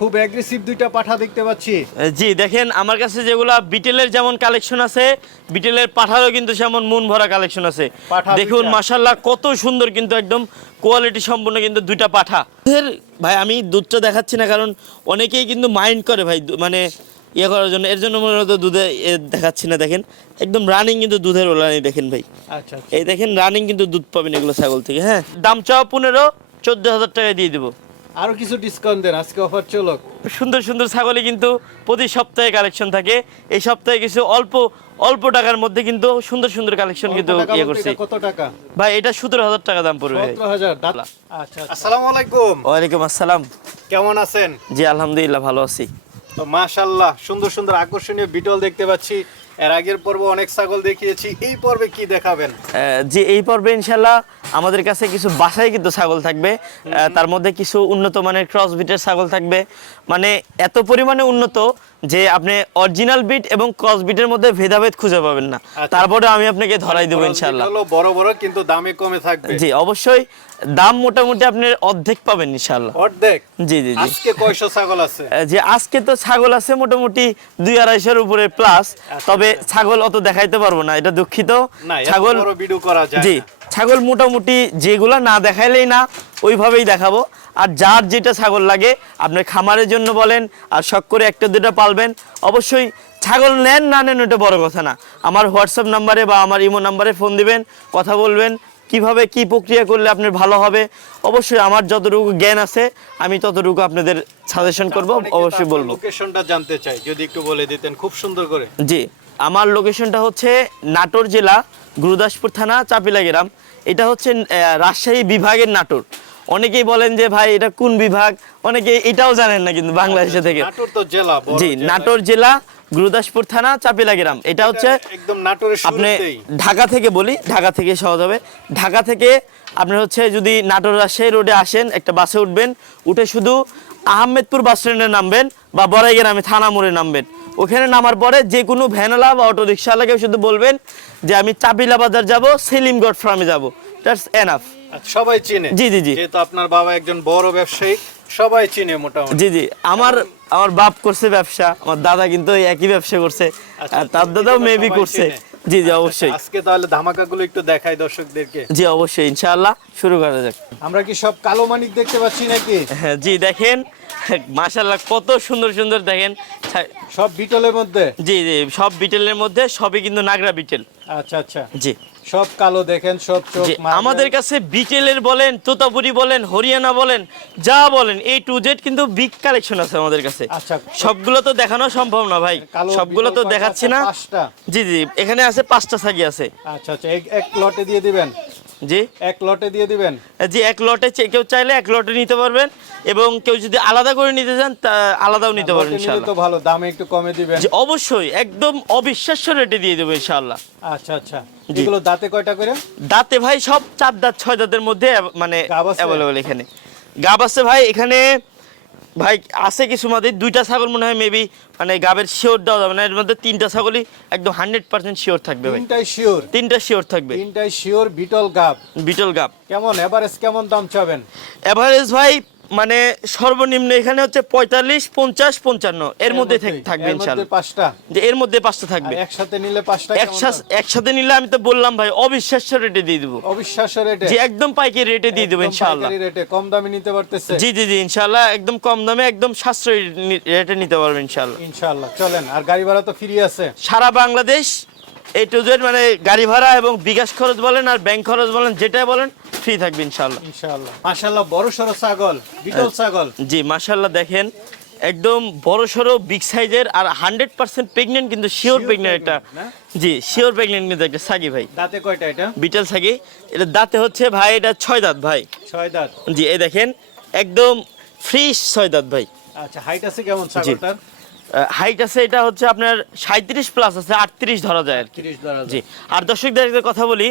খুব অ্যাগ্রেসিভ দুইটা পাঠা দেখতে পাচ্ছি। জি দেখেন আমার কাছে যেগুলা বিটেলের যেমন কালেকশন আছে বিটেলের পাঠারও কিন্তু সেমন মন ভরা কালেকশন আছে দেখুন। মাশাল্লাহ কত সুন্দর কিন্তু একদম কোয়ালিটি সম্পন্ন কিন্তু দুইটা পাঠা। ভাই আমি দুধটা দেখাচ্ছি না কারণ অনেকেই কিন্তু মাইন্ড করে ভাই মানে ইয়ে করার জন্য। এর জন্য মূলত দুধে দেখাচ্ছি না দেখেন। একদম রানিং কিন্তু দুধের ওলানি দেখেন ভাই। আচ্ছা আচ্ছা। এই দেখেন রানিং কিন্তু দুধ পাবেন এগুলো ছাগল থেকে হ্যাঁ। দাম চাওয়া পনেরো চোদ্দ হাজার টাকায় দিয়ে দেবো। আরও কিছু ডিসকাউন্ট দেন আজকে অফার চলক। সুন্দর সুন্দর ছাগলই কিন্তু প্রতি সপ্তাহে কালেকশন থাকে। এই সপ্তাহে কিছু অল্প অল্প টাকার মধ্যে কিন্তু সুন্দর সুন্দর কালেকশন কিন্তু ইয়ে করছি। কত টাকা? ভাই এটা সতেরো হাজার টাকা দাম পড়বে। সতেরো হাজার দাঁত- আচ্ছা আসসালামু আলাইকুম। ওয়ালাইকুম আসসালাম। কেমন আছেন? জি আলহামদুলিল্লাহ ভালো আছি। তো মাশাল্লাহ সুন্দর সুন্দর আকর্ষণীয় বিটল দেখতে পাচ্ছি। এর আগের পর্ব অনেক ছাগল দেখিয়েছি এই পর্বে কি দেখাবেন? আহ, যে এই পর্বে ইনশাল্লাহ আমাদের কাছে কিছু বাসায় কিন্তু ছাগল থাকবে। আহ, তার মধ্যে কিছু উন্নত মানের ক্রস বিটের ছাগল থাকবে। মানে এত পরিমাণে উন্নত যে আপনি অরিজিনাল বিট এবং ক্রস বিটের মধ্যে ভেদাভেদ খুঁজে পাবেন না। আচ্ছা। তারপরে আমি আপনাকে ধরাই দেবো ইনশাল্লাহ বড় বড় কিন্তু দামে কমে থাকবে। জি অবশ্যই। দাম মোটামুটি আপনি অর্ধেক পাবেন ইনশাল্লাহ অর্ধেক? জি জি জি। আজকে কয়শো ছাগল আছে? যে আজকে তো ছাগল আছে মোটামুটি দুই আড়াইশোর উপরে প্লাস তবে ছাগল অত দেখাইতে পারব না এটা দুঃখিত। ছাগল বড় ভিডিও করা যায় জি ছাগল মোটামুটি যেগুলা না দেখাইলেই না ওইভাবেই দেখাবো। আর যার যেটা ছাগল লাগে আপনি খামারের জন্য বলেন আর শখ করে একটা দুটা পালবেন অবশ্যই ছাগল নেন না নেন ওটা বড় কথা না। আমার হোয়াটসঅ্যাপ নাম্বারে বা আমার ইমো নাম্বারে ফোন দিবেন কথা বলবেন কীভাবে কি প্রক্রিয়া করলে আপনার ভালো হবে। অবশ্যই আমার যতটুকু জ্ঞান আছে আমি ততটুকু আপনাদের সাজেশন করব অবশ্যই বলব। লোকেশনটা জানতে চাই যদি একটু বলে দিতেন খুব সুন্দর করে। জি আমার লোকেশনটা হচ্ছে নাটোর জেলা গুরুদাসপুর থানা চাপিলা গ্রাম এটা হচ্ছে রাজশাহী বিভাগের নাটোর। অনেকেই বলেন যে ভাই এটা কোন বিভাগ? অনেকে এটাও জানেন না কিন্তু বাংলাদেশে থেকে। নাটোর জেলা জি নাটোর জেলা গুরুদাসপুর থানা চাপিলা গ্রাম। এটা হচ্ছে একদম নাটোরের আপনি ঢাকা থেকে বলি ঢাকা থেকে সহজ হবে ঢাকা থেকে আপনি হচ্ছে যদি নাটোর রাজশাহী রোডে আসেন একটা বাসে উঠবেন উঠে শুধু আহমেদপুর বাস স্ট্যান্ডে নামবেন বা বড়াই গ্রামে থানা মোড়ে নামবেন। ওখানে নামার পরে যে কোনো ভ্যানওয়ালা বা অটো রিক্সাওয়ালাকে শুধু বলবেন যে আমি চাপিলা বাজার যাব সেলিমগড় ফার্মে যাব। That's enough. সবাই চিনে। জি, জি, জি। যেহেতু আপনার বাবা একজন বড় ব্যবসায়ী সবাই চিনে মোটামুটি। জি জি। আমার আমার বাপ করছে ব্যবসা আমার দাদা কিন্তু একই ব্যবসা করছে। আচ্ছা, আর তার দাদাও মেবি করছে। জি জি আচ্ছা, অবশ্যই। আজকে তাহলে ধামাকাগুলো একটু দেখাই দর্শকদেরকে। জি অবশ্যই ইনশাআল্লাহ শুরু করা যাক। আমরা কি সব কালো মানিক দেখতে পাচ্ছি নাকি? হ্যাঁ, জি দেখেন মাশাল্লাহ কত সুন্দর সুন্দর দেখেন। সব বিটলের মধ্যে? জি জি সব বিটেলের মধ্যে সবই কিন্তু নাগরা বিটেল। আচ্ছা আচ্ছা। জি। সব কালো দেখেন সব চোখ আমাদের কাছে বিকেলের বলেন তোতাপুরি বলেন হরিয়ানা বলেন যা বলেন এই টু জেড কিন্তু বিগ কালেকশন আছে আমাদের কাছে। আচ্ছা। সবগুলো তো দেখানো সম্ভব না ভাই। সবগুলো তো দেখাচ্ছি না। জি জি এখানে আছে পাঁচটা সাগি আছে। আচ্ছা আচ্ছা এক লটে দিয়ে দিবেন। জি। এক লটে দিয়ে দিবেন? জি এক লটে কেউ চাইলে এক লটে নিতে পারবেন এবং কেউ যদি আলাদা করে নিতে চান আলাদাও নিতে পারবেন ইনশাআল্লাহ তো ভালো দামে একটু কমে দিবেন। জি অবশ্যই একদম অবিশ্বাস্য রেটে দিয়ে দেবো ইনশাআল্লাহ। আচ্ছা আচ্ছা। এগুলো দাঁতে কয়টা করে? দাঁতে ভাই সব চার দাঁত ছয় দাঁতের মধ্যে মানে? অ্যাভেলেবল এখানে। গাব আছে ভাই এখানে ভাই আছে কিছু মধ্যে দুইটা ছাগল মনে হয় মেবি মানে গাবের শিওর দেওয়া যাবে না এর মধ্যে তিনটা ছাগলই একদম হান্ড্রেড পার্সেন্ট শিওর থাকবে ভাই। তিনটাই শিওর তিনটা শিওর থাকবে। তিনটাই শিওর বিটল গাব বিটল গাব কেমন এভারেজ কেমন দাম চাবেন? এভারেজ ভাই মানে সর্বনিম্ন এখানে হচ্ছে পঁয়তাল্লিশ পঞ্চাশ পঞ্চান্ন। এর মধ্যে থাকবে ইনশাল্লাহ পাঁচটা। যে এর মধ্যে পাঁচটা থাকবে। একসাথে নিলে পাঁচটা একসাথে নিলে আমি তো বললাম ভাই অবিশ্বাস্য রেটে দিয়ে দেবো। অবিশ্বাস্য রেটে যে একদম পাইকারি রেটে দিয়ে দেবো ইনশাআল্লাহ। রেটে কম দামে নিতে পারতেছে? জি জি জি ইনশাআল্লাহ একদম কম দামে একদম সাশ্রয়ী রেটে নিতে পারবেন ইনশাল্লাহ ইনশাআল্লাহ চলেন। আর গাড়ি ভাড়া তো ফ্রি আছে। সারা বাংলাদেশ এই টু জেড মানে গাড়ি ভাড়া এবং বিকাশ খরচ বলেন আর ব্যাংক খরচ বলেন যেটাই বলেন ফ্রি থাকবে ইনশাআল্লাহ। ইনশাআল্লাহ। মাশাআল্লাহ বড় সড়ো ছাগল বিটল ছাগল। জি মাশাআল্লাহ দেখেন একদম বড় সড়ো বিগ সাইজের আর হান্ড্রেড পার্সেন্ট প্রেগনেন্ট কিন্তু শিওর প্রেগনেন্ট একটা জি শিওর প্রেগনেন্ট কিন্তু একটা সাগি ভাই। দাঁতে কয়টা এটা? বিটেল সাগি এটা দাঁতে হচ্ছে ভাই এটা ছয় দাঁত ভাই। ছয় দাঁত। জি এই দেখেন একদম ফ্রিশ ছয় দাঁত ভাই। আচ্ছা হাইট আছে কেমন ছাগলটার? হাইট আছে এটা হচ্ছে আপনার সাঁত্রিশ প্লাস আছে আটত্রিশ ধরা যায় আর কি। জি। আর দর্শকদের কথা বলি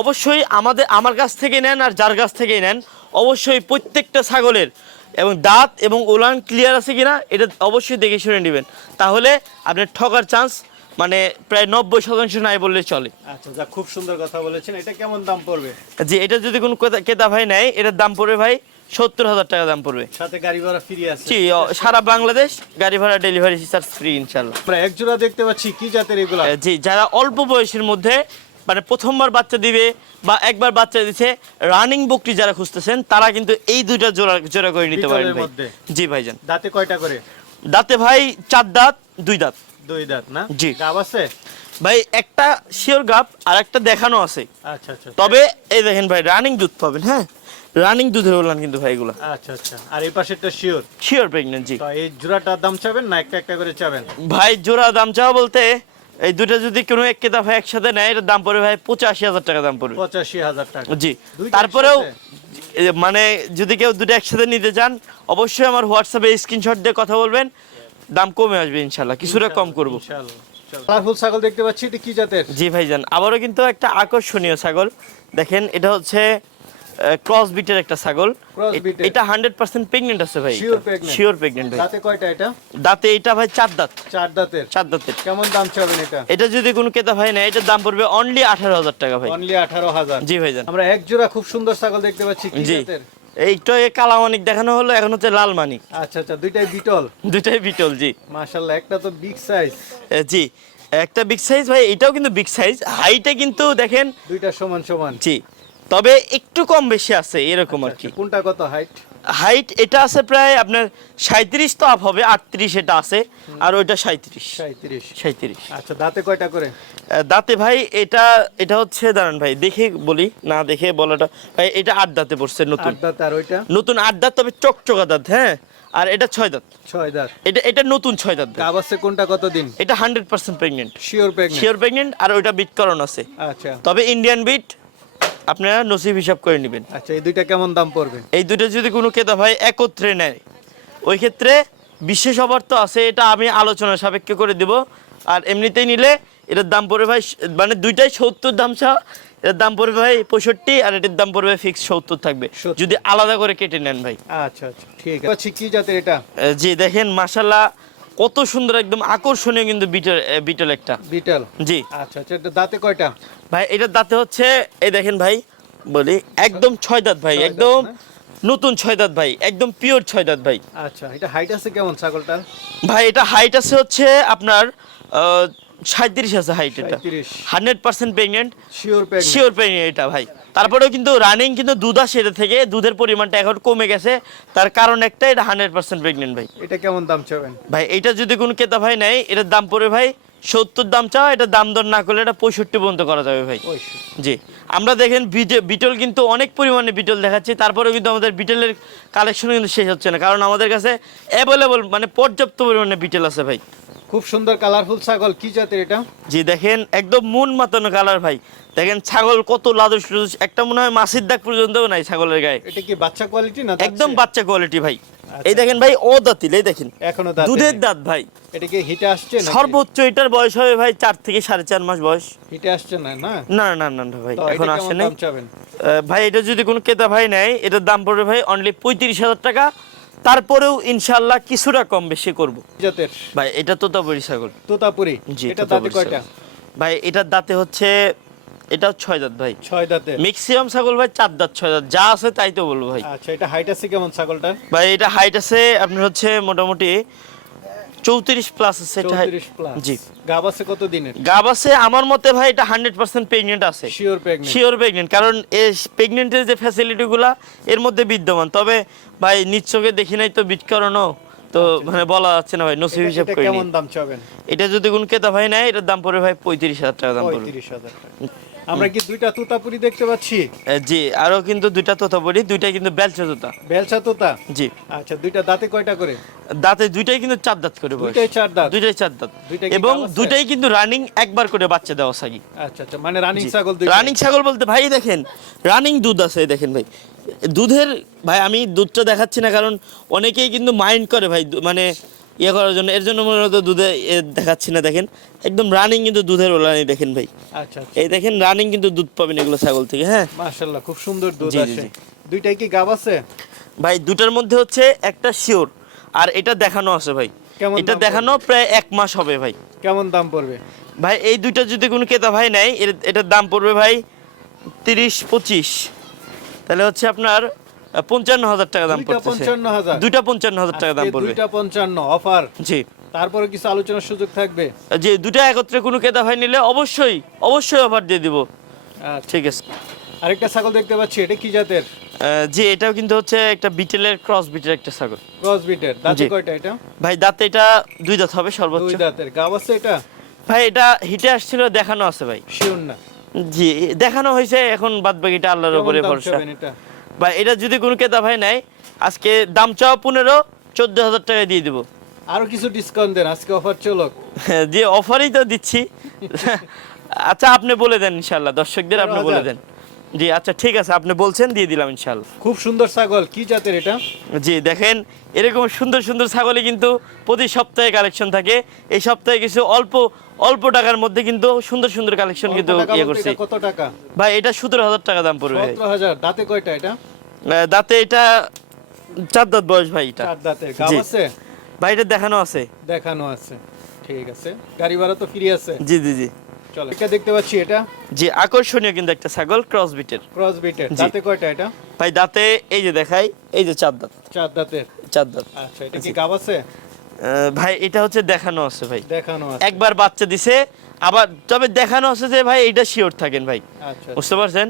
অবশ্যই আমাদের আমার কাছ থেকে নেন আর যার কাছ থেকেই নেন অবশ্যই প্রত্যেকটা ছাগলের এবং দাঁত এবং ওলান ক্লিয়ার আছে কিনা এটা অবশ্যই দেখে শুনে নেবেন। তাহলে আপনার ঠকার চান্স মানে প্রায় নব্বই শতাংশ নাই বললে চলে। আচ্ছা যা খুব সুন্দর কথা বলেছেন। এটা কেমন দাম পড়বে? জি এটা যদি কোনো ক্রেতা ভাই নেয় এটার দাম পড়বে ভাই সত্তর হাজার টাকা দাম পড়বে। সাথে গাড়ি ভাড়া ফ্রি আছে। জি সারা বাংলাদেশ গাড়ি ভাড়া ডেলিভারি চার্জ ফ্রি ইনশাল্লাহ। আমরা এক জোড়া দেখতে পাচ্ছি কি জাতের এগুলা? জি যারা অল্প বয়সের মধ্যে মানে প্রথমবার বাচ্চা দিবে বা একবার বাচ্চা দিছে রানিং বকরি যারা খুঁজতেছেন তারা কিন্তু এই দুইটা জোড়া জোড়া করে নিতে পারেন? জি ভাইজান। দাঁতে কয়টা করে? দাঁতে ভাই চার দাঁত দুই দাঁত। দুই দাঁত না? জি। গাব আছে? ভাই একটা শিওর গাপ আর একটা দেখানো আছে। আচ্ছা আচ্ছা। তবে এই দেখেন ভাই রানিং দুধ পাবেন হ্যাঁ? রানিং দুধের বললাম কিন্তু ভাই এগুলো। আচ্ছা আচ্ছা। আর এই পাশেরটা শিওর শিওর প্রেগনেন্ট জি। তো এই জোড়াটার দাম চাবেন না একটা একটা করে চাবেন? ভাই জোড়া দাম চাওয়া বলতে এই দুটো যদি কোনো এক কেতা ভাই একসাথে নেয় এটার দাম পড়বে ভাই পঁচাশি হাজার টাকা দাম পড়বে। পঁচাশি হাজার টাকা। জি। তারপরেও মানে যদি কেউ দুটো একসাথে নিতে চান অবশ্যই আমার হোয়াটসঅ্যাপে স্ক্রিনশট দিয়ে কথা বলবেন। দাম কমে আসবে ইনশাল্লাহ কিছুটা কম করব। কালারফুল ছাগল দেখতে পাচ্ছি এটা কি জাতের? জি ভাইজান আবারও কিন্তু একটা আকর্ষণীয় ছাগল। দেখেন এটা হচ্ছে ক্রস বিটের একটা ছাগল। এটা হান্ড্রেড পার্সেন্ট প্রেগনেন্ট আছে ভাই। শিওর প্রেগনেন্ট ভাই। দাঁতে কয়টা এটা? দাঁতে এটা ভাই চার দাঁত। চার দাঁতের। চার দাঁতের। কেমন দাম চাবেন এটা? এটা যদি কোনো কেতা ভাই না এটার দাম পড়বে অনলি আঠারো হাজার টাকা ভাই। অনলি আঠারো হাজার। জি ভাইজান। আমরা এক জোড়া খুব সুন্দর ছাগল দেখতে পাচ্ছি কি জাতের? এইটা এই কালামানিক দেখানো হলো এখন হচ্ছে লাল মানিক। আচ্ছা আচ্ছা দুইটাই বিটল। দুটাই বিটল জি। মাশাল্লাহ একটা তো বিগ সাইজ জি। একটা বিগ সাইজ ভাই এটাও কিন্তু বিগ সাইজ হাইটে কিন্তু দেখেন দুইটা সমান সমান। জি। তবে একটু কম বেশি আছে এরকম আর কি। আচ্ছা, কোনটা কত হাইট হাইট এটা আছে প্রায় আপনার সাঁত্রিশ তো আপ হবে আটত্রিশ এটা আছে আর ওইটা সাঁত্রিশ সাঁত্রিশ সাঁত্রিশ আচ্ছা দাঁতে কয়টা করে? দাঁতে ভাই এটা এটা হচ্ছে দাঁড়ান ভাই দেখে বলি না দেখে বলাটা ভাই এটা আট দাঁতে পড়ছে নতুন। দাঁত আর ওইটা? নতুন আট দাঁত তবে চকচকা দাঁত হ্যাঁ আর এটা ছয় দাঁত। ছয় দাঁত। এটা এটা নতুন ছয় দাঁত। গাব আছে কোনটা কত দিন? এটা hundred percent pregnant sure pregnant sure pregnant আর ওইটা বিট করণ আছে। আচ্ছা। তবে ইন্ডিয়ান বিট আপনারা নসিব হিসাব করে নেবেন। আচ্ছা এই দুইটা কেমন দাম পড়বে? এই দুটো যদি কোনো ক্রেতা ভাই একত্রে নেয় ওই ক্ষেত্রে বিশেষ অফার তো আছে এটা আমি আলোচনা সাপেক্ষে করে দেব। আর এমনিতেই নিলে এটার দাম পড়বে ভাই মানে দুইটাই সত্তর দাম চা এটার দাম পড়বে ভাই পঁয়ষট্টি আর এটার দাম পড়বে ফিক্স সত্তর থাকবে। যদি আলাদা করে কেটে নেন ভাই। আচ্ছা আচ্ছা ঠিক আছে। আচ্ছা, কি জাতের এটা? জি দেখেন মাসাল্লাহ কত সুন্দর একদম আকর্ষণীয় কিন্তু বিটল বিটেল একটা। বিটল? জি। আচ্ছা আচ্ছা এটা দাঁতে কয়টা? ভাই এটা দাঁতে হচ্ছে এই দেখেন ভাই বলি একদম ছয় দাঁত ভাই একদম নতুন ছয় দাঁত ভাই একদম পিওর ছয় দাঁত ভাই। আচ্ছা এটা হাইট আছে কেমন ছাগলটার? ভাই এটা হাইট আছে হচ্ছে আপনার সাঁত্রিশ আছে হাইট এটা। 37 hundred percent pregnant sure pregnant এটা ভাই। তারপরেও কিন্তু রানিং কিন্তু দুধ আসে এটা থেকে। দুধের পরিমাণটা এখন কমে গেছে। তার কারণ একটা এটা হান্ড্রেড পার্সেন্ট প্রেগনেন্ট ভাই। এটা কেমন দাম চাবেন? ভাই এটা যদি কোনো ক্রেতা ভাই নেয় এটার দাম পড়ে ভাই সত্তর দাম চাও এটা দাম দর না করলে এটা পঁয়ষট্টি পর্যন্ত করা যাবে ভাই। জি। আমরা দেখেন বিটে- বিটল কিন্তু অনেক পরিমাণে বিটল দেখাচ্ছি। তারপরেও কিন্তু আমাদের বিটলের কালেকশন কিন্তু শেষ হচ্ছে না। কারণ আমাদের কাছে অ্যাভেলেবল মানে পর্যাপ্ত পরিমাণে বিটল আছে ভাই। খুব সুন্দর কালারফুল ছাগল কি জাতের এটা? জি দেখেন একদম মন মাতানো কালার ভাই। দেখেন ছাগল কত লাদুস লুদুস একটা মনে হয় মাসির দাগ পর্যন্তও নাই ছাগলের গায়ে। এটা কি বাচ্চা কোয়ালিটি না একদম বাচ্চা কোয়ালিটি ভাই। এই দেখেন ভাই ও দাঁতিল এই দেখেন। এখনও দুধের দাঁত ভাই। এটা কি হিটে আসছে? সর্বোচ্চ এটার বয়স হবে ভাই চার থেকে সাড়ে চার মাস বয়স। হিটে আসছে না না? না না না না ভাই এখন আসে নাই। আহ, ভাই এটা যদি কোনো ক্রেতা ভাই নেয় এটার দাম পড়বে ভাই অনলি পঁয়ত্রিশ হাজার টাকা। তারপরেও ইনশাল্লাহ কিছুটা কম বেশি করব। জাতের? ভাই এটা তোতাপুরি ছাগল। তোতাপুরি? জি এটা দাঁতে কয়টা? ভাই এটার দাঁতে হচ্ছে এটা ছয় দাঁত ভাই। ছয় দাঁতে। ম্যাক্সিমাম ছাগল ভাই চার দাঁত ছয় দাঁত যা আছে তাই তো বলব ভাই। আচ্ছা এটা হাইট আছে কেমন ছাগলটা ভাই এটা হাইট আছে আপনার হচ্ছে মোটামুটি চৌত্রিশ প্লাস আছে এটা জি। গাব আছে কত দিনের? গাব আছে আমার মতে ভাই এটা হান্ড্রেড পার্সেন্ট প্রেগনেন্ট আছে। শিওর প্রেগনেন্ট শিওর প্রেগনেন্ট কারণ এই প্রেগনেন্টের যে ফ্যাসিলিটিগুলো এর মধ্যে বিদ্যমান। তবে ভাই নিশ্চয়কে দেখি নাই তো বিট করানো তো মানে বলা যাচ্ছে না ভাই নসিব হিসাব এটা করি কেমন দাম চাবেন? এটা যদি কোন ক্রেতা ভাই নেয় এটার দাম পড়বে ভাই পঁয়ত্রিশ হাজার টাকা দাম পড়বে। পঁয়ত্রিশ হাজার টাকা। আমরা কি দুইটা তোতাপুরি দেখতে পাচ্ছি? জি আরও কিন্তু দুইটা তোতা পড়ি দুইটা কিন্তু বেলচা তোতা। বেলচা তোতা? জি। আচ্ছা দুইটা দাঁতে কয়টা করে? দাঁতে দুইটাই কিন্তু চার দাঁত করে দুইটাই চার দাঁত? দুইটাই চার দাঁত। এবং দুইটাই কিন্তু রানিং একবার করে বাচ্চা দেওয়া সাগি। আচ্ছা আচ্ছা মানে রানিং ছাগল দুইটা রানিং ছাগল বলতে ভাই দেখেন রানিং দুধ আছে দেখেন ভাই। দুধের ভাই আমি দুধটা দেখাচ্ছি না কারণ অনেকেই কিন্তু মাইন্ড করে ভাই মানে ইয়ে করার জন্য। এর জন্য মূলত দুধে দেখাচ্ছি না দেখেন। একদম রানিং কিন্তু দুধের ওলানি দেখেন ভাই। আচ্ছা আচ্ছা। এই দেখেন রানিং কিন্তু দুধ পাবেন এগুলো ছাগল থেকে হ্যাঁ? মাশাআল্লাহ খুব সুন্দর দুধ জি। দুইটাই কি গাব আছে? ভাই দুটার মধ্যে হচ্ছে একটা শিওর আর এটা দেখানো আছে ভাই। এটা দেখানো প্রায় এক মাস হবে ভাই। কেমন দাম পড়বে? ভাই এই দুইটা যদি কোনো ক্রেতা ভাই নেয় এর এটার দাম পড়বে ভাই তিরিশ পঁচিশ। তাহলে হচ্ছে আপনার পঞ্চান্ন হাজার টাকা দাম দুইটা পড়তেছে। দুইটা পঞ্চান্ন হাজার টাকা দাম পড়বে। দুইটা পঞ্চান্ন অফার জি। তারপরে কিছু আলোচনার সুযোগ থাকবে? যে একত্রে কোনো ক্রেতা ভাই নিলে অবশ্যই অবশ্যই অফার দিয়ে দিব। আচ্ছা। ঠিক আছে। আরেকটা ছাগল দেখতে পাচ্ছি এটা কি জাতের? জি এটাও কিন্তু হচ্ছে একটা বিটেলের ক্রস বিটের একটা ছাগল। ক্রস বিটের দাঁতে কয়টা এটা? ভাই দাঁতে এটা দুই দাঁত হবে সর্বোচ্চ। দুই দাঁতের। গাব আছে এটা? ভাই এটা হিটে আসছিল দেখানো আছে ভাই। শিওর না। জি দেখানো হয়েছে এখন বাদ বাকিটা আল্লাহর উপরে ভরসা। চাবেন এটা ভাই এটা যদি কোনো ক্রেতা ভাই নেয় আজকে দাম চাওয়া পনেরো চোদ্দ হাজার টাকা দিয়ে দিব। আরও কিছু ডিসকাউন্ট দেন আজকে অফার চলক। যে অফারই তো দিচ্ছি। আচ্ছা আপনি বলে দেন ইনশাল্লাহ দর্শকদের আপনি বলে 13,000 দেন। জি আচ্ছা ঠিক আছে আপনি বলছেন দিয়ে দিলাম ইনশাল্লাহ খুব সুন্দর ছাগল কি জাতের এটা? জি দেখেন এরকম সুন্দর সুন্দর ছাগলই কিন্তু প্রতি সপ্তাহে কালেকশন থাকে। এই সপ্তাহে কিছু অল্প অল্প টাকার মধ্যে কিন্তু সুন্দর সুন্দর কালেকশন কিন্তু ইয়ে করছি। কত টাকা? ভাই এটা সতেরো হাজার টাকা দাম পড়বে। দাঁতে কয়টা এটা? দাঁতে এটা চার দাঁত বয়স ভাই এটা। চার দাঁতের গাব আছে? ভাই এটা দেখানো আছে। দেখানো আছে ঠিক আছে। গাড়ি ভাড়া তো ফ্রি আছে। জি জি জি। চলো এটা দেখতে পাচ্ছি এটা। জি আকর্ষণীয় কিন্তু একটা ছাগল ক্রস বিটের ক্রস বিটের দাঁতে কয়টা এটা? ভাই দাঁতে এই যে দেখাই এই যে চার দাঁত। চার দাঁতের? চার দাঁত। আচ্ছা এটা কি গাব আছে? ভাই এটা হচ্ছে দেখানো আছে ভাই। দেখানো আছে। একবার বাচ্চা দিছে আবার তবে দেখানো আছে যে ভাই এটা শিওর থাকেন ভাই। আচ্ছা। বুঝতে পারছেন?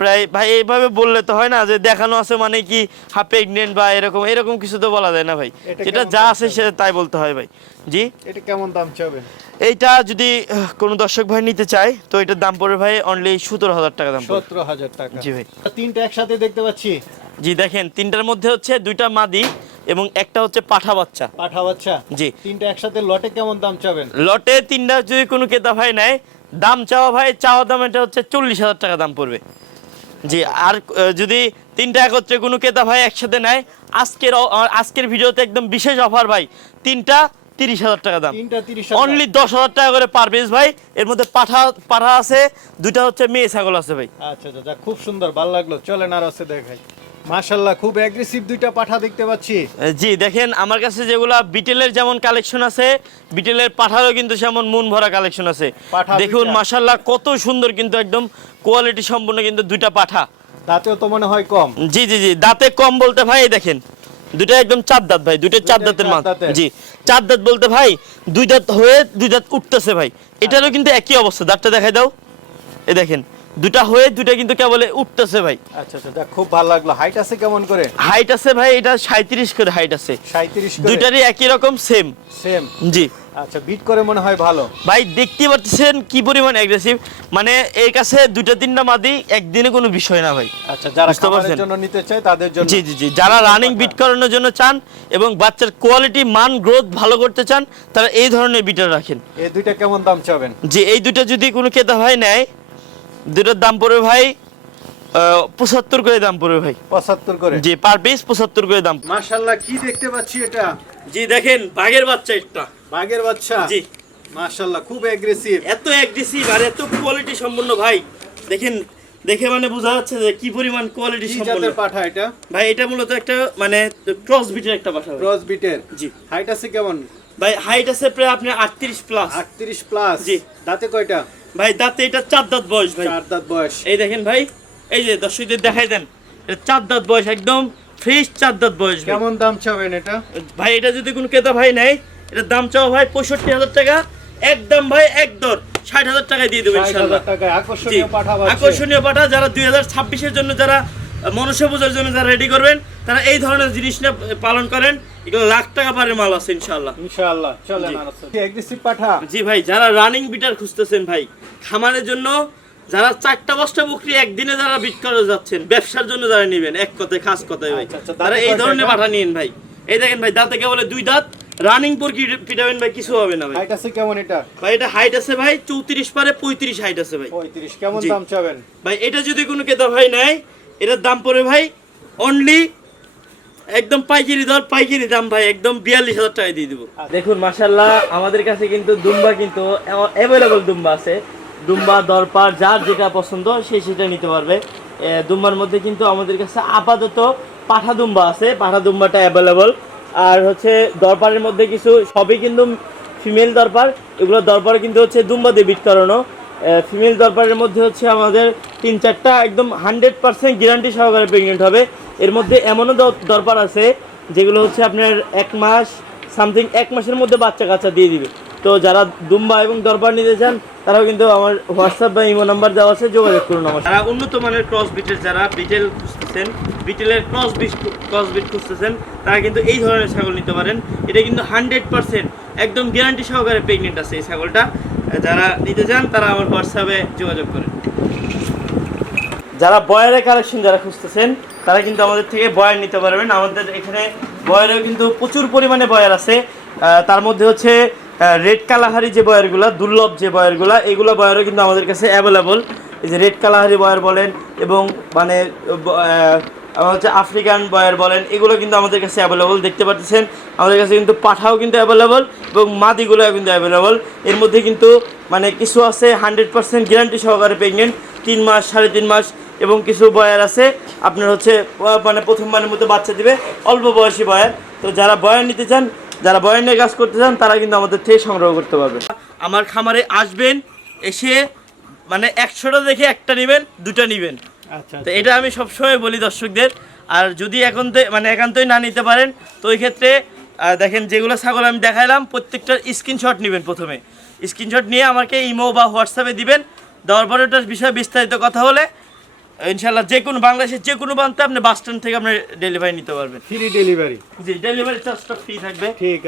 প্রায় ভাই এইভাবে বললে তো হয় না যে দেখানো আছে মানে কি হাফ প্রেগনেন্ট বা এরকম এরকম কিছু তো বলা যায় না ভাই। এটা যেটা যা আছে চাবে? সেটা তাই বলতে হয় ভাই। জি? এটা কেমন দাম চাবেন এইটা যদি কোনো দর্শক ভাই নিতে চায় তো এটার দাম পড়বে ভাই অনলি সতেরো হাজার টাকা দাম সতেরো হাজার টাকা। জি ভাই। তিনটা একসাথে দেখতে পাচ্ছি? জি দেখেন তিনটার মধ্যে হচ্ছে দুইটা মাদি এবং একটা হচ্ছে পাঠা বাচ্চা। পাঠা বাচ্চা? জি। তিনটা একসাথে লটে কেমন দাম চাবেন? লটে তিনটা যদি কোনো ক্রেতা ভাই নেয় দাম চাওয়া ভাই চাওয়া দাম এটা হচ্ছে চল্লিশ হাজার টাকা দাম পড়বে। জি আর যদি তিনটা একত্রে কোনো ক্রেতা ভাই একসাথে নেয় আজকের আজকের ভিডিওতে একদম বিশেষ অফার ভাই তিনটা তিরিশ হাজার টাকা দাম। অনলি দশ হাজার টাকা করে পার পিস ভাই এর মধ্যে পাঠা পাঠা আছে দুইটা হচ্ছে মেয়ে ছাগল আছে ভাই। আচ্ছা আচ্ছা খুব সুন্দর ভালো লাগল চলেন আর আছে দেখাই। মাশাল্লাহ খুব অ্যাগ্রেসিভ দুইটা পাঠা দেখতে পাচ্ছি। জি দেখেন আমার কাছে যেগুলা বিটেলের যেমন কালেকশন আছে বিটেলের পাঠারও কিন্তু যেমন মন ভরা কালেকশন আছে। দেখুন দুইটা। মাশাল্লাহ কত সুন্দর কিন্তু একদম কোয়ালিটি সম্পন্ন কিন্তু দুইটা পাঠা। তাতেও তো মনে হয় কম। জি জি জি দাঁতে কম বলতে ভাই দেখেন দুইটা একদম চার দাঁত ভাই দুইটা চার দাঁতের মাছ জি চার দাঁত বলতে ভাই দুই দাঁত হয়ে দুই দাঁত উঠতেছে ভাই। এটারও কিন্তু একই অবস্থা দাঁতটা দেখাই দাও। এ দেখেন দুটা হয়ে দুইটা কিন্তু কেবল উঠতেছে ভাই। আচ্ছা আচ্ছা খুব ভালো লাগল। হাইট আছে কেমন করে? হাইট আছে ভাই এটা সাঁত্রিশ করে হাইট আছে। সাঁত্রিশ করে? দুইটারই একই রকম সেম সেম জি। আচ্ছা বিট করে মনে হয় ভালো। ভাই দেখতে পাচ্ছেন কি পরিমাণ অ্যাগ্রেসিভ মানে এর কাছে তিনটা মাদি একদিনে কোনো বিষয় না ভাই। আচ্ছা যারা খাবারের জন্য নিতে চায় তাদের জন্য জি জি জি। যারা রানিং বিট করানোর জন্য চান এবং বাচ্চার কোয়ালিটি মান গ্রোথ ভালো করতে চান তারা এই ধরনের বিটার রাখেন। এই দুইটা কেমন দাম চাবেন? যে এই দুটো যদি কোনো ক্রেতা ভাই নেয় দুটোর দাম পড়বে ভাই পঁচাত্তর করে দাম পড়বে ভাই। পঁচাত্তর করে? জি পার পিস পঁচাত্তর করে দাম। মাশাল্লাহ কি দেখতে পাচ্ছি এটা? জি দেখেন বাঘের বাচ্চা একটা বাঘের বাচ্চা? জি। মাশাল্লাহ খুব অ্যাগ্রেসিভ এত অ্যাগ্রেসিভ আর এত কোয়ালিটি সম্পন্ন ভাই। দেখেন দেখে মানে বোঝা যাচ্ছে যে কি পরিমাণ কোয়ালিটি সম্পন্ন। পাঠা এটা? ভাই এটা মূলত একটা মানে ক্রস বিটের একটা বাসা ভাই। ক্রস বিটের জি। হাইট আছে কেমন? ভাই হাইট আছে প্রায় আপনার আটত্রিশ প্লাস আটত্রিশ প্লাস জি। দাঁতে কয়টা? ভাই দাঁতে এটা চার দাঁত বয়স ভাই। চার দাঁত বয়স। এই দেখেন ভাই এই যে দর্শকদের দেখাই দেন এটা চার দাঁত বয়স একদম ফ্রেশ চার দাঁত বয়স। কেমন দাম চাবেন এটা? ভাই এটা যদি কোনো ক্রেতা ভাই নেয় এটার দাম চাও ভাই পঁয়ষট্টি হাজার টাকা। একদম ভাই এক দর ষাট হাজার টাকায় দিয়ে দেবো ইনশাল্লাহ। আকর্ষণীয় পাঠা যারা দুই হাজার ছাব্বিশের জন্য যারা মনুষ্য পূজার জন্য যারা রেডি করবেন তারা এই ধরনের জিনিস নিয়ে পালন করেন। এগুলো লাখ টাকা পারের মাল আছে ইনশাল্লাহ ইনশাআল্লাহ চলেন পাঠা। জি ভাই যারা রানিং বিটার খুঁজতেছেন ভাই খামারের জন্য যারা চারটা পাঁচটা বকরি একদিনে যারা বিট করে যাচ্ছেন ব্যবসার জন্য যারা নেবেন এক কথায় খাস কথায় ভাই। আচ্ছা, আচ্ছা, তারা এই ধরনের পাঠা নিন ভাই। এই দেখেন ভাই দাঁতে কেবল দুই দাঁত রানিং পর কি পিটাবেন ভাই কিছু হবে না ভাই। হাইট আছে কেমন এটা? ভাই এটা হাইট আছে ভাই চৌত্রিশ পারে পঁয়ত্রিশ হাইট আছে ভাই। পঁয়ত্রিশ কেমন দাম চাবেন? ভাই এটা যদি কোনো ক্রেতা ভাই নেয় এটার দাম পড়ে ভাই অনলি একদম পাইকারি দর, পাইকারি দাম ভাই, একদম বিয়াল্লিশ হাজার টাকা দিয়ে দিব। দেখুন মাসাল্লাহ আমাদের কাছে কিন্তু দুম্বা কিন্তু অ্যাভেলেবল দুম্বা আছে। দুম্বা, দরপার, যার যেটা পছন্দ, সে সেটা নিতে পারবে। দুম্বার মধ্যে কিন্তু আমাদের কাছে আপাতত পাঠা দুম্বা আছে, পাঠা দুম্বাটা অ্যাভেলেবল আর হচ্ছে দরপারের মধ্যে কিছু, সবই কিন্তু ফিমেল দরপার। এগুলো দরপার কিন্তু হচ্ছে দুম্বা দিয়ে বিট করানো। ফিমেল দরবারের মধ্যে হচ্ছে আমাদের তিন চারটা একদম হান্ড্রেড পার্সেন্ট গ্যারান্টি সহকারে প্রেগনেন্ট হবে। এর মধ্যে এমনও দরবার আছে, যেগুলো হচ্ছে আপনার এক মাস সামথিং এক মাসের মধ্যে বাচ্চা কাচ্চা দিয়ে দিবে। তো যারা দুম্বা এবং দরবার নিতে চান, তারাও কিন্তু আমার হোয়াটসঅ্যাপ বা ইমো নাম্বার দেওয়া আছে, যোগাযোগ করুন আমার যারা উন্নত মানের ক্রস বিটের যারা বিটেল খুঁজতেছেন বিটেলের ক্রস বিট ক্রস বিট খুঁজতেছেন, তারা কিন্তু এই ধরনের ছাগল নিতে পারেন। এটা কিন্তু হান্ড্রেড পার্সেন্ট একদম গ্যারান্টি সহকারে প্রেগনেন্ট আছে এই ছাগলটা। যারা নিতে চান, তারা আমার হোয়াটসঅ্যাপে যোগাযোগ করেন যারা বয়ারের কালেকশন যারা খুঁজতেছেন, তারা কিন্তু আমাদের থেকে বয়ার নিতে পারবেন। আমাদের এখানে বয়ারেও কিন্তু প্রচুর পরিমাণে বয়ার আছে। তার মধ্যে হচ্ছে রেড কালাহারি যে বয়ারগুলো, দুর্লভ যে বয়ারগুলো, এগুলো বয়ারও কিন্তু আমাদের কাছে অ্যাভেলেবল এই যে রেড কালাহারি বয়ার বলেন এবং মানে ব- আহ, আমার হচ্ছে আফ্রিকান বয়ার বলেন এগুলো কিন্তু আমাদের কাছে অ্যাভেলেবল দেখতে পাচ্ছেন। আমাদের কাছে কিন্তু পাঠাও কিন্তু অ্যাভেলেবল এবং মাদিগুলো কিন্তু অ্যাভেলেবল এর মধ্যে কিন্তু মানে কিছু আছে হান্ড্রেড পার্সেন্ট গ্যারান্টি সহকারে প্রেগনেন্ট তিন মাস সাড়ে তিন মাস এবং কিছু বয়ার আছে। আপনার হচ্ছে মানে প্রথমবারের মধ্যে বাচ্চা দিবে অল্প বয়সী বয়ার তো যারা বয়ার নিতে চান যারা বয়ার নিয়ে কাজ করতে চান তারা কিন্তু আমাদের থেকে সংগ্রহ করতে পারবে। আমার খামারে আসবেন এসে মানে একশোটা দেখে একটা নেবেন দুটা নেবেন। তো এটা আমি সবসময় বলি দর্শকদের। আর যদি এখন মানে একান্তই না নিতে পারেন তো ওই ক্ষেত্রে দেখেন যেগুলো ছাগল আমি দেখাইলাম প্রত্যেকটার স্ক্রিনশট নেবেন প্রথমে। স্ক্রিনশট নিয়ে আমাকে ইমো বা হোয়াটসঅ্যাপে দিবেন। দেওয়ার পরে ওটার বিষয়ে বিস্তারিত কথা হলে ইনশাল্লাহ যে কোনো বাংলাদেশের যে কোনো প্রান্তে আপনি বাস স্ট্যান্ড থেকে আপনি ডেলিভারি নিতে পারবেন। ফ্রি ডেলিভারি জি ডেলিভারি চার্জটা ফ্রি থাকবে। ঠিক